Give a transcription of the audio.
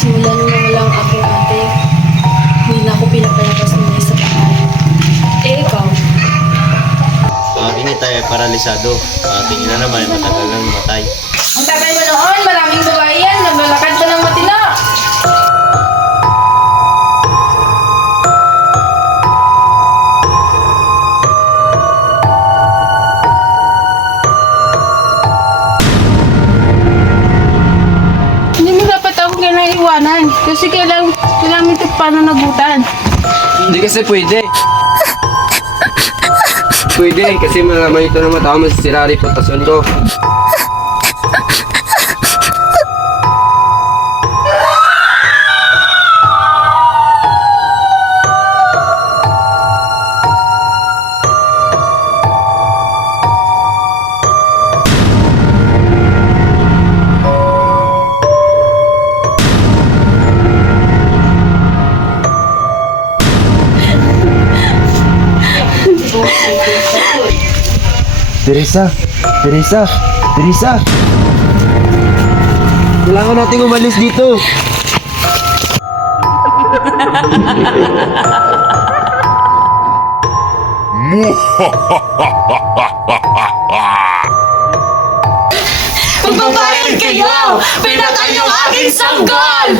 Simula nung nawala ang aking ate, hindi na ako pinapalabas ng isa bahay. Eh, ikaw? Aking itay ay paralisado. Aking ina naman ay matagal nang namatay. Ang tatay mo noon, maraming babae yan. Naglalakad pa ng matino. Hindi mo dapat ako kailangang iwanan. Kasi kailangan ito pananagutan. Hindi kasi pwede. Pwede kasi malaman ito na matama masisira reputasyon ko. Teresa! Teresa! Teresa! Kailangan nating umalis dito! Magbabayad kayo! Pinatay yung aking sanggol!